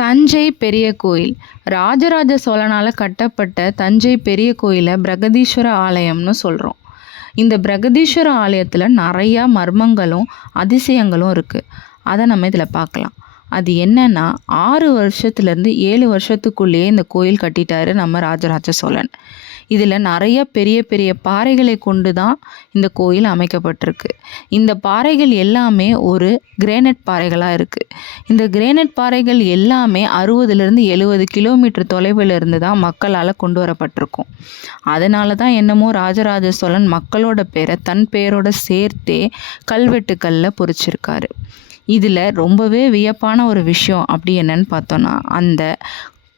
தஞ்சை பெரிய கோயில் ராஜராஜ சோழனால் கட்டப்பட்ட தஞ்சை பெரிய கோயிலை பிரகதீஸ்வர ஆலயம்னு சொல்கிறோம். இந்த பிரகதீஸ்வர ஆலயத்தில் நிறையா மர்மங்களும் அதிசயங்களும் இருக்குது. அதை நம்ம இதில் பார்க்கலாம். அது என்னன்னா 6 வருஷத்துலேருந்து 7 வருஷத்துக்குள்ளேயே இந்த கோயில் கட்டிட்டாரு நம்ம ராஜராஜ சோழன். இதில் நிறைய பெரிய பெரிய பாறைகளை கொண்டு தான் இந்த கோயில் அமைக்கப்பட்டிருக்கு. இந்த பாறைகள் எல்லாமே ஒரு கிரேனைட் பாறைகளாக இருக்குது. இந்த கிரேனைட் பாறைகள் எல்லாமே 60லேருந்து 70 கிலோமீட்டர் தொலைவில் இருந்து தான் மக்களால் கொண்டு வரப்பட்டிருக்கும். அதனால தான் என்னமோ ராஜராஜ சோழன் மக்களோட பேரை தன் பேரோட சேர்த்தே கல்வெட்டுக்களில் பொறிச்சிருக்காரு. இதில் ரொம்பவே வியப்பான ஒரு விஷயம் அப்படி என்னன்னு பார்த்தோன்னா அந்த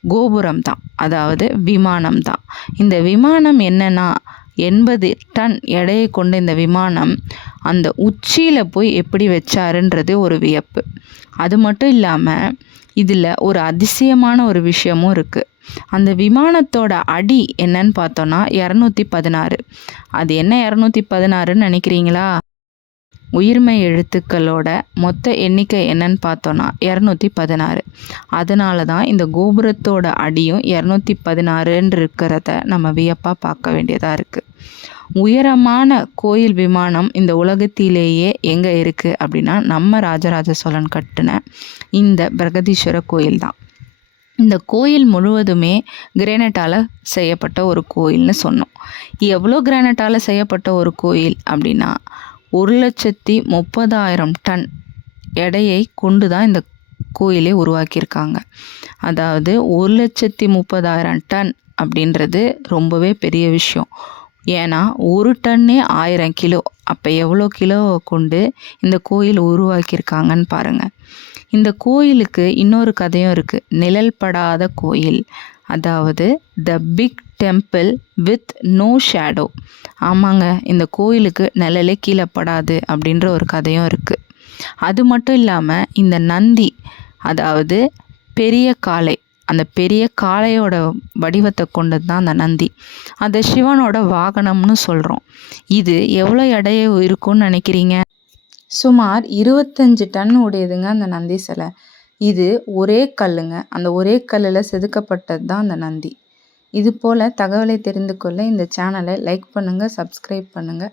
கோபுரம் தான், அதாவது விமானம் தான். இந்த விமானம் என்னன்னா 80 டன் எடையை கொண்ட இந்த விமானம் அந்த உச்சியில் போய் எப்படி வச்சாருன்றது ஒரு வியப்பு. அது மட்டும் இல்லாமல் இதில் ஒரு அதிசயமான ஒரு விஷயமும் இருக்குது. அந்த விமானத்தோட அடி என்னன்னு பார்த்தோன்னா 216. அது என்ன 216ன்னு நினைக்கிறீங்களா? உயிர்மை எழுத்துக்களோட மொத்த எண்ணிக்கை என்னன்னு பார்த்தோன்னா 216. அதனால தான் இந்த கோபுரத்தோட அடியும் 216 இருக்கிறத நம்ம வியப்பாக பார்க்க வேண்டியதாக இருக்குது. உயரமான கோயில் விமானம் இந்த உலகத்திலேயே எங்கே இருக்குது அப்படின்னா நம்ம ராஜராஜ சோழன் கட்டின இந்த பிரகதீஸ்வர கோயில் தான். இந்த கோயில் முழுவதுமே கிரானைட்டால் செய்யப்பட்ட ஒரு கோயில்னு சொன்னோம். எவ்வளோ கிரானைட்டால் செய்யப்பட்ட ஒரு கோயில் அப்படின்னா 1,30,000 டன் எடையை கொண்டு தான் இந்த கோயிலை உருவாக்கியிருக்காங்க. அதாவது 1,30,000 டன் அப்படின்றது ரொம்பவே பெரிய விஷயம். ஏன்னா ஒரு டன்னே 1000 கிலோ. அப்போ எவ்வளோ கிலோவை கொண்டு இந்த கோயில் உருவாக்கியிருக்காங்கன்னு பாருங்கள். இந்த கோயிலுக்கு இன்னொரு கதையும் இருக்குது. நிழல் படாத கோயில், அதாவது the big temple with no shadow. ஆமாங்க, இந்த கோயிலுக்கு நிழலே கீழே படாது அப்படின்ற ஒரு கதையும் இருக்குது. அது மட்டும் இல்லாமல் இந்த நந்தி, அதாவது பெரிய காளை, அந்த பெரிய காளையோட வடிவத்தை கொண்டது தான் அந்த நந்தி. அந்த சிவனோட வாகனம்னு சொல்கிறோம். இது எவ்வளோ எடையை இருக்கும்னு நினைக்கிறீங்க? சுமார் 25 டன் உடையதுங்க அந்த நந்தி சிலை. இது ஒரே கல்லுங்க. அந்த ஒரே கல்லில் செதுக்கப்பட்டது தான் அந்த நந்தி. இது போல் தகவலை தெரிந்து கொள்ள இந்த சேனலை லைக் பண்ணுங்கள், சப்ஸ்கிரைப் பண்ணுங்கள்.